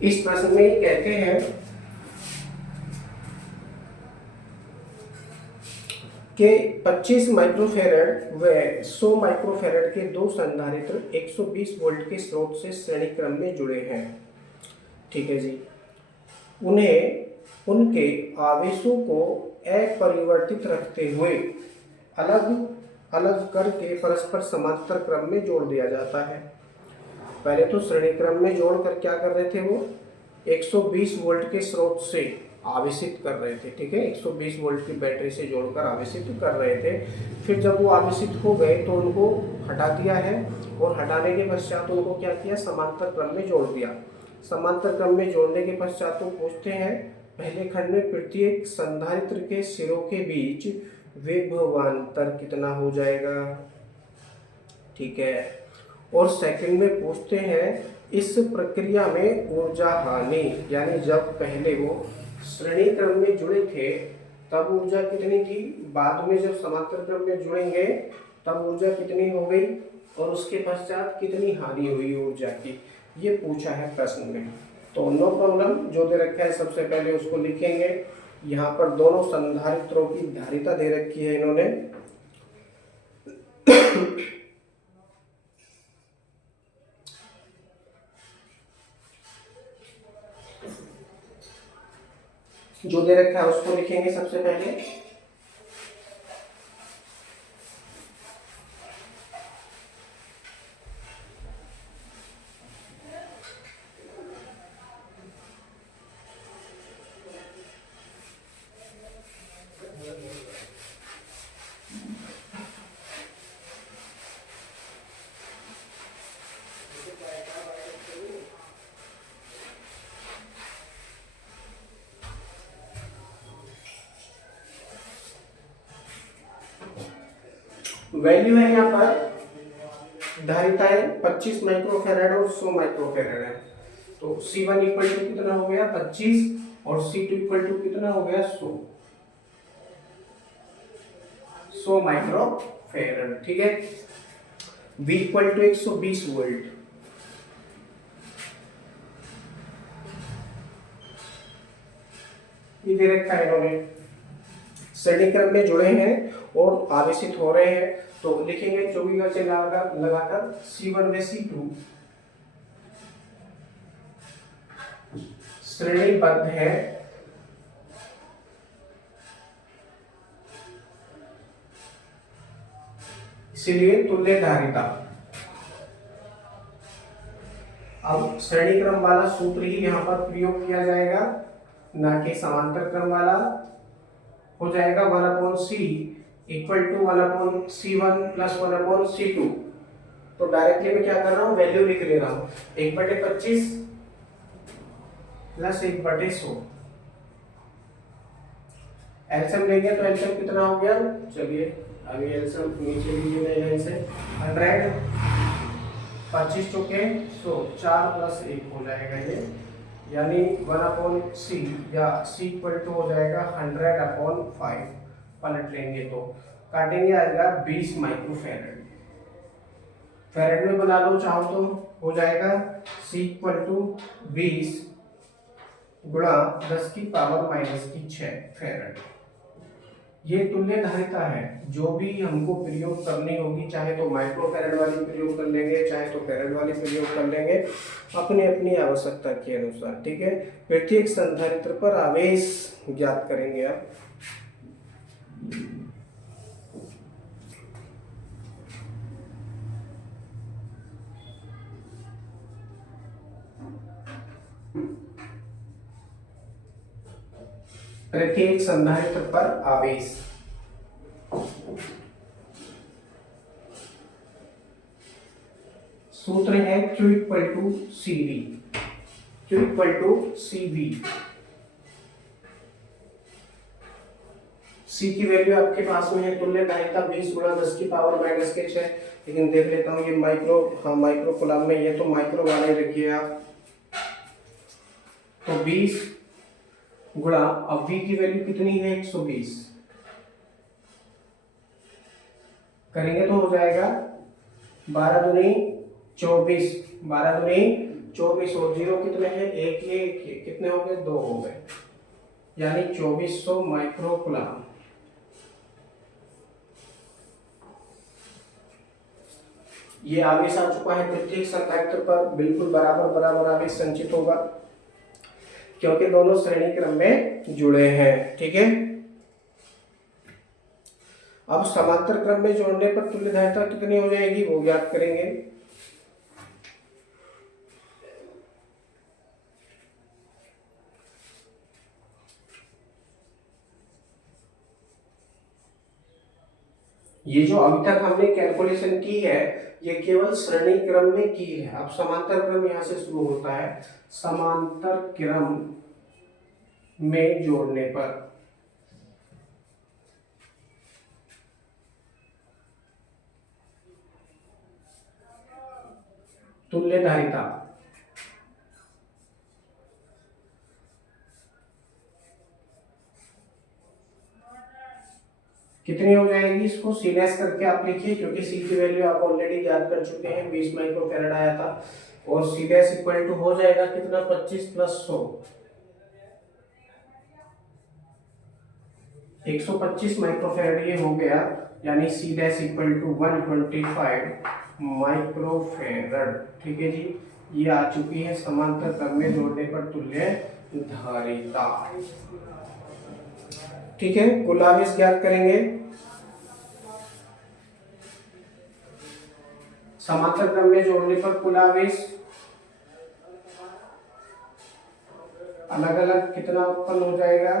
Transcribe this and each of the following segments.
इस प्रश्न में ये कहते हैं कि 25 माइक्रोफेरेड व 100 माइक्रोफेरेड के दो संधारित्र 120 वोल्ट के स्रोत से श्रेणी क्रम में जुड़े हैं। ठीक है जी। उन्हें उनके आवेशों को अपरिवर्तित रखते हुए अलग अलग करके परस्पर समांतर क्रम में जोड़ दिया जाता है। पहले तो श्रेणी क्रम में जोड़कर क्या कर रहे थे, वो 120 वोल्ट के स्रोत से आवेशित कर रहे थे। ठीक है, 120 वोल्ट की बैटरी से जोड़कर आवेशित कर रहे थे। फिर जब वो आवेशित हो गए तो उनको हटा दिया है, और हटाने के पश्चात उनको क्या किया, समांतर क्रम में जोड़ दिया। समांतर क्रम में जोड़ने के पश्चात वो पूछते हैं पहले खंड में प्रत्येक संधारित्र के सिरों के बीच विभवांतर कितना हो जाएगा। ठीक है, और सेकंड में पूछते हैं इस प्रक्रिया में ऊर्जा हानि, यानी जब पहले वो श्रेणी क्रम में जुड़े थे तब ऊर्जा कितनी थी, बाद में जब समांतर क्रम में जुड़ेंगे तब ऊर्जा कितनी हो गई, और उसके पश्चात कितनी हानि हुई ऊर्जा की, ये पूछा है प्रश्न में। तो नो प्रॉब्लम, जो दे रखा है सबसे पहले उसको लिखेंगे। यहाँ पर दोनों संधारित्रों की धारिता दे रखी है इन्होंने। जो दे रखा है उसको लिखेंगे सबसे पहले। वैल्यू है यहाँ पर धारिताएं 25 माइक्रोफेरेड और 100 माइक्रोफेरेड है। तो C1 इक्वल टू कितना हो गया 25 और C2 इक्वल टू कितना हो गया 100 माइक्रोफेरेड। ठीक है, V इक्वल टू 120 वोल्ट। ये दे रखा है इन्होंने, श्रेणी क्रम में जुड़े हैं और आवेशित हो रहे हैं। तो लिखेंगे 24 का चिन्ह लगाकर C1 व C2 श्रेणीबद्ध है इसलिए तुल्य धारिता। अब श्रेणी क्रम वाला सूत्र ही यहाँ पर प्रयोग किया जाएगा, ना कि समांतर क्रम वाला। हो जाएगा 1/C equal to 1/C1 plus 1/C2। तो डायरेक्टली मैं क्या कर रहा हूँ, वैल्यू लिख ले रहा हूँ 1/25 प्लस 1/100। एलसीएम लेंगे तो एलसीएम कितना हो गया, चलिए अभी एलसीएम नीचे लीजिए नई लाइन से 100, 25 चौके 100, 4 प्लस 1 हो जाएगा ये, यानी 1/C या C इक्वल टू हो जाएगा 100/5। पलट लेंगे तो काटेंगे आएगा 20 माइक्रोफेरेड। फेरेड में बना लो चाहो तो हो जाएगा C इक्वल टू 20 गुणा 10 की पावर -6 फेरेड। ये तुल्य धारिता है। जो भी हमको प्रयोग करनी होगी, चाहे तो माइक्रोफेरेड वाली प्रयोग कर लेंगे, चाहे तो फेरेड वाली प्रयोग कर लेंगे, अपनी अपनी आवश्यकता के अनुसार। ठीक है, प्रत्येक संधारित्र पर आवेश ज्ञात करेंगे आप। प्रत्येक संधारित्र पर आवेश। सूत्र है Q equal to CV। Q equal to CV। C की वैल्यू आपके पास में है, तुल्य धारिता 20 गुणा 10 की पावर -6। लेकिन देख लेता हूँ ये माइक्रो, हाँ माइक्रो कूलम में, ये तो माइक्रो वाला ही रखिए आप। तो 20 गुणा, अब V की वैल्यू कितनी है 120, करेंगे तो हो जाएगा 12 दूनी 24, 12 दूनी 24 और 0 कितने हैं, एक ये कितने हो गए, 2 हो गए, यानी 2400 माइक्रो कूलम। ये आवेश आ चुका है प्रत्येक संधारित्र पर, बिल्कुल बराबर बराबर आवेश संचित होगा क्योंकि दोनों श्रेणी क्रम में जुड़े हैं। ठीक है, अब समांतर क्रम में जोड़ने पर तुल्य धारिता कितनी हो जाएगी वो ज्ञात करेंगे। ये जो अभी तक हमने कैलकुलेशन की है ये केवल श्रेणी क्रम में की है। अब समांतर क्रम यहां से शुरू होता है, समांतर क्रम में जोड़ने पर तुल्य धारिता कितनी हो जाएगी, इसको सी डैश करके आप लिखिए क्योंकि सी की वैल्यू आप ऑलरेडी याद कर चुके हैं, 20 माइक्रोफैराड आया था। और सी डैश इक्वल टू हो जाएगा कितना, 25 प्लस 100, 125 माइक्रोफैराड ये हो गया, यानी C dash equal to 125 microfarad. ठीक है जी, ये आ चुकी है समांतर क्रम में जोड़ने पर तुल्य धारिता। ठीक है, कुल आवेश ज्ञात करेंगे। समांतर क्रम में जोड़ने पर कुल आवेश अलग अलग कितना उत्पन्न हो जाएगा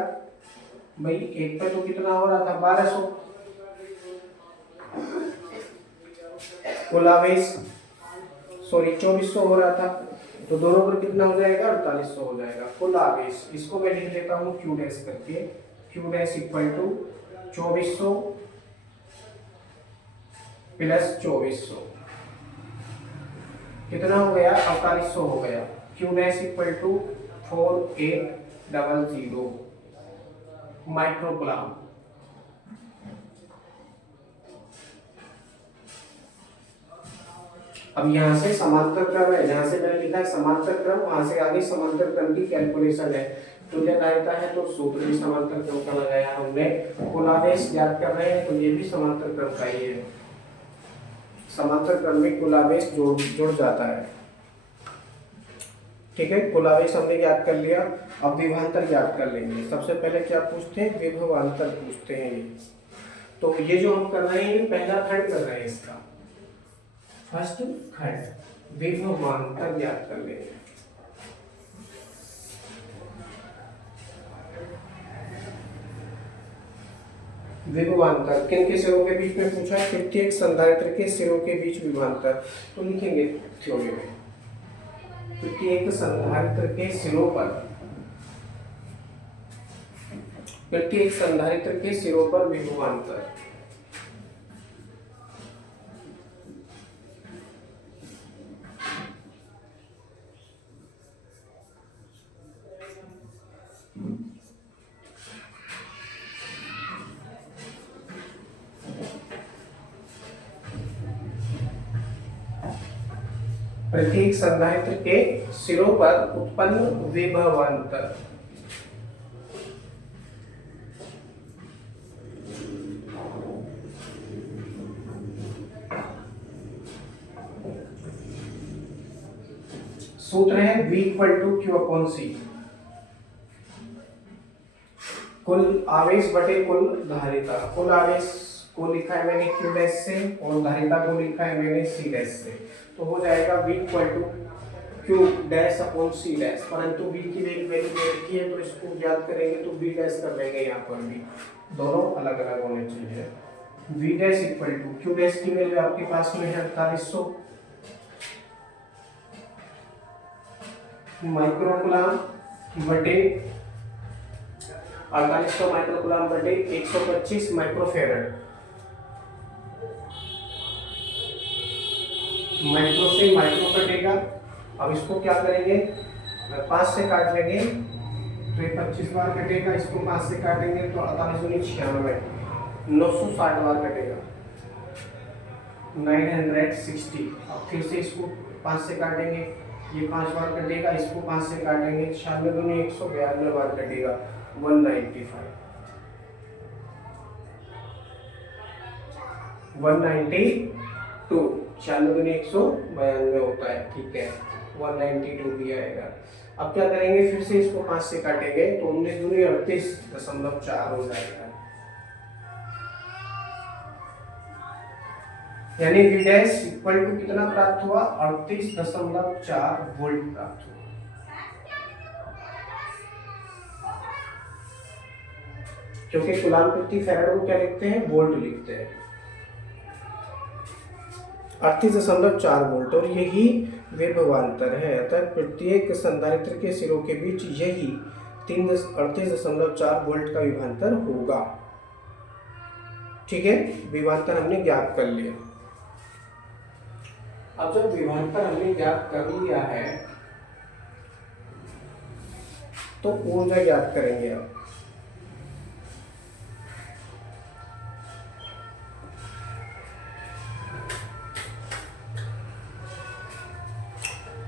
भाई, एक पे तो कितना हो रहा था 1200, कुल आवेश सॉरी 2400 हो रहा था, तो दोनों पर कितना हो जाएगा 4800 हो जाएगा कुल आवेश। इसको मैं लिख देता हूँ क्यू डैश करके, Q dash equal to 2400 plus 2400 कितना हो गया 4800 हो गया, Q dash equal to 4800 micro coulomb. अब यहाँ से समांतर क्रम है, जहाँ से मैंने लिखा है समांतर क्रम, वहां से आगे समांतर क्रम की कैलकुलेशन है, तुल्य धारिता है तो सूत्र भी समांतर क्रम का लगाया हमने। कुल आवेश ज्ञात कर रहे हैं तो ये भी समांतर क्रम का ही है, समांतर क्रम में कुल आवेश जुड़ जाता है। ठीक है, कुल आवेश हमने ज्ञात कर लिया, अब विभवांतर ज्ञात कर लेंगे। सबसे पहले क्या पूछते हैं, विभवांतर पूछते हैं। तो ये जो हम कर रहे हैं पहला खंड कर रहे हैं, इसका फर्स्ट खंड विभवांतर ज्ञात कर लेंगे। विभवांतर किन के सिरों के बीच में पूछा है, प्रत्येक संधारित्र के सिरों के बीच विभवांतर, तो लिखेंगे थ्योरी में प्रत्येक संधारित्र के सिरों पर, प्रत्येक संधारित्र के सिरों पर विभवांतर। प्रत्येक संधारित्र के सिरों पर उत्पन्न विभवांतर। सूत्र है V equal to Q upon C, कुल आवेश बटे कुल धारिता। कुल आवेश को लिखा है मैंने Q डैश से और धारिता को लिखा है मैंने C डैश से, तो हो जाएगा V equal to Q dash upon C dash, परंतु V की वैल्यू रखी है तो इसको ज्ञात करेंगे तो V डैश कर देंगे, यहाँ पर भी दोनों अलग अलग होने चाहिए। V dash equal to Q dash की वैल्यू आपके पास में है 4800 माइक्रोकूलम बटे 4800 माइक्रोकूलम बटे 125 माइक्रोफैराड। माइक्रो से माइक्रो कटेगा, अब इसको क्या करेंगे 5 से काट लेंगे तो ये 25 बार कटेगा, इसको 5 से काटेंगे तो 48 दूनी 96, 960 बार कटेगा 960। अब फिर से इसको 5 से काटेंगे ये 5 बार कटेगा, इसको 5 से काटेंगे, 96 दूनी 192 बार कटेगा, 195, 192, 96 दूनी 192 होता है, ठीक है, 192 भी आएगा। अब क्या करेंगे, फिर से इसको 5 से काटेंगे तो 19 दूनी 38.4 हो जाएगा, यानी V डैश इक्वल टू कितना प्राप्त हुआ, 38.4 वोल्ट प्राप्त हुआ। क्योंकि कूलाम्ब प्रति फैराड को क्या लिखते हैं, वोल्ट लिखते हैं, 38.4 वोल्ट, और यही विभवांतर है। अतः प्रत्येक संधारित्र के सिरों के बीच यही 38.4 वोल्ट का विभवांतर होगा। ठीक है, विभवांतर हमने ज्ञात कर लिया। अब जब विभवांतर हमने ज्ञात कर लिया है तो ऊर्जा ज्ञात करेंगे। अब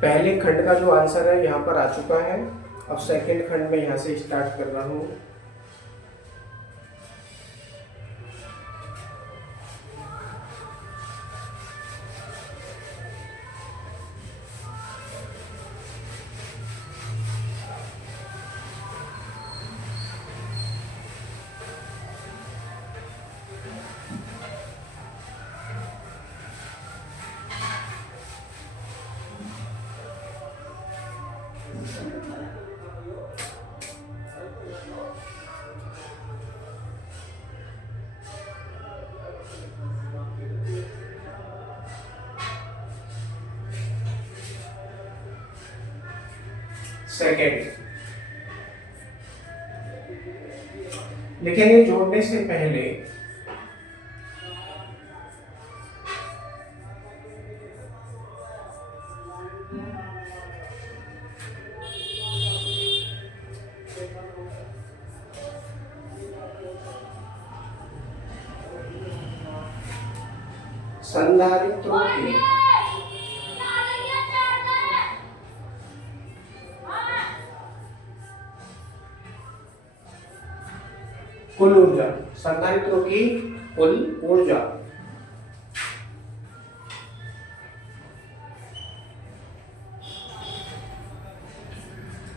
पहले खंड का जो आंसर है यहाँ पर आ चुका है। अब सेकंड खंड में यहाँ से स्टार्ट कर रहा हूँ। सेकेंड लिखेंगे जोड़ने से पहले संधारित्रों की कुल ऊर्जा, संधारित्रों की कुल ऊर्जा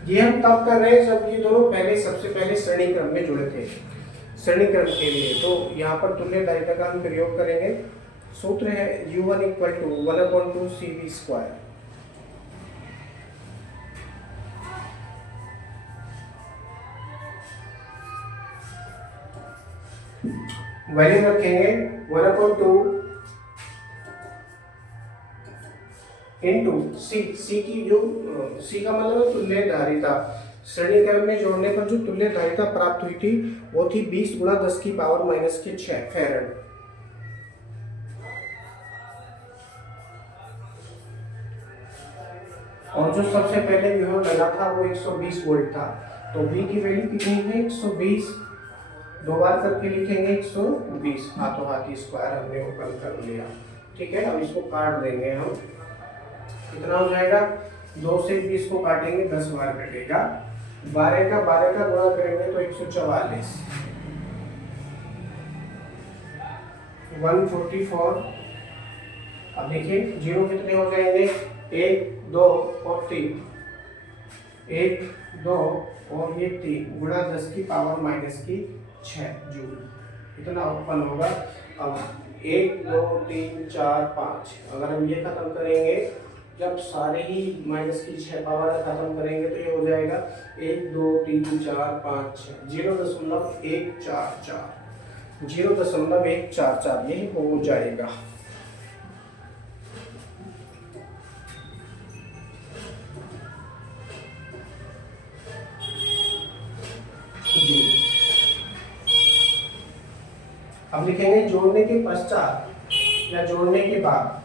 ये हम तब कर रहे हैं जब ये दोनों सबसे पहले श्रेणी क्रम में जुड़े थे। श्रेणी क्रम के लिए तो यहाँ पर तुल्यदायिता का हम प्रयोग करेंगे। सूत्र है U1 equal to 1/2 CV square. Value रखेंगे 1/2 इंटू सी की जो सी का मतलब तुल्यधारिता, श्रेणी क्रम में जोड़ने पर जो तुल्यधारिता प्राप्त हुई थी वो थी 20 × 10⁻⁻6 फैराड। और जो सबसे पहले विभव लगा था वो 120 वोल्ट था, तो V की वैल्यू कितनी है, 120। दो बार करके लिखेंगे 120, हाथों हाथी स्क्वायर हमने ओपन कर लिया। ठीक है, अब इसको काट देंगे हम। कितना हो जाएगा, 2 से 20 को काटेंगे 10 बार कटेगा, 12 का गुणा करेंगे तो 144, 144। अब देखिए जीरो कितने हो जाएंगे, 1 2 और 3, 1 2 और ये 3 गुणा 10⁻⁻6 जूल, इतना उत्पन्न होगा। अब 1 2 3 4 5 अगर हम ये खत्म करेंगे, जब सारे ही -6 पावर खत्म करेंगे तो ये हो जाएगा 1 2 3 4 5 6, 0.144, 0.144 ये हो जाएगा। अब लिखेंगे जोड़ने के पश्चात या जोड़ने के बाद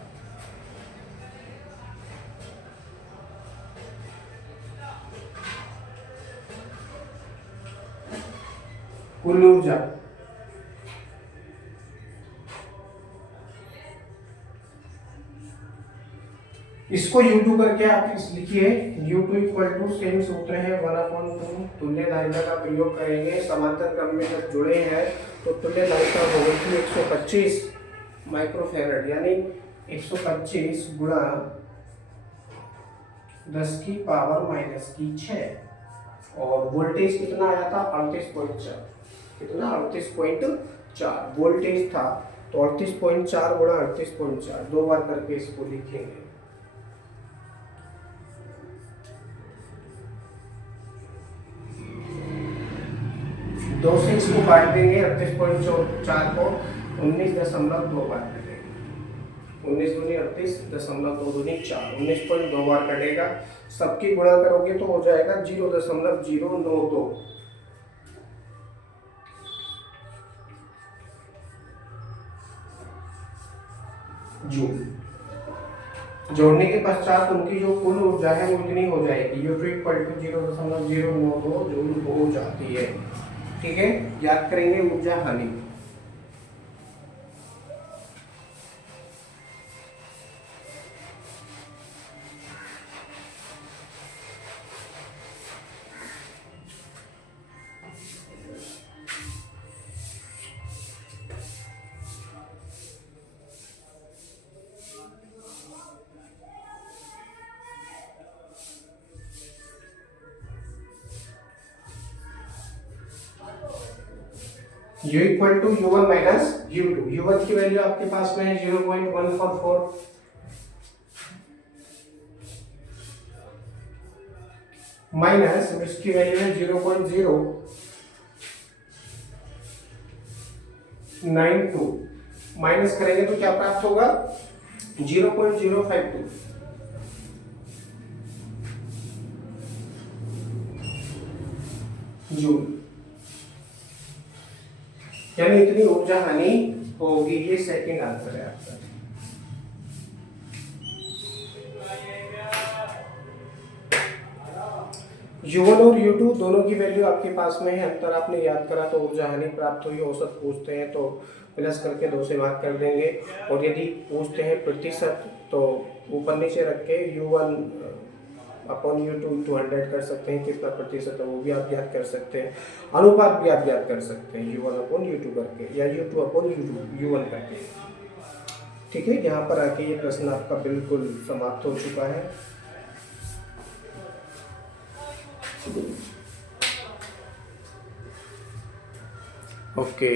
कुल ऊर्जा। इसको U2 करके आप इस लिखिए U2 इक्वल टू सेम सूत्र है 1/2 तुल्य धारिता का प्रयोग करेंगे। समांतर क्रम में जब जुड़े हैं तो तुल्य धारिता होगी 125 माइक्रोफेरेड, यानी 125 गुणा 10 की पावर -6 और वोल्टेज कितना आया था 38.4, कितना 38.4 वोल्टेज था। तो 38.4 गुणा 38.4 दो बार करके इसको लिखेंगे। दो से इसको काट देंगे 38.4 को 19.2 बार कटेगा, 19 दूनी 38 दशमलव 2 दूनी 4, 19.2 बार कटेगा। सबकी गुणा करोगे तो हो जाएगा 0.092 जूल। जोड़ने के पश्चात उनकी जो कुल ऊर्जा है वो इतनी हो जाएगी U2 इक्वल टू 0.092 जूल हो जाती है। ठीक है, याद करेंगे ऊर्जा हानि। U equal to U1 minus U2। U1 की वैल्यू आपके पास में है 0.144, माइनस इसकी वैल्यू है 0.092, माइनस करेंगे तो क्या प्राप्त होगा 0.052 जूल, यानी इतनी ऊर्जा हानि होगी। ये सेकंड आंसर है आपका। U1 और U2 दोनों की वैल्यू आपके पास में है, अंतर आपने याद करा तो ऊर्जा हानि प्राप्त हुई। औसत पूछते हैं तो प्लस करके 2 से भाग कर देंगे, और यदि पूछते हैं प्रतिशत तो ऊपर नीचे रख के U1 अपॉन U2 इंटू 100 कर सकते हैं, कितना प्रतिशत है वो भी आप याद कर सकते हैं। अनुपात भी आप याद कर सकते हैं U1 अपॉन U2 करके, या U2 अपॉन U1 करके। ठीक है, यहाँ पर आके ये प्रश्न आपका बिल्कुल समाप्त हो चुका है। ओके।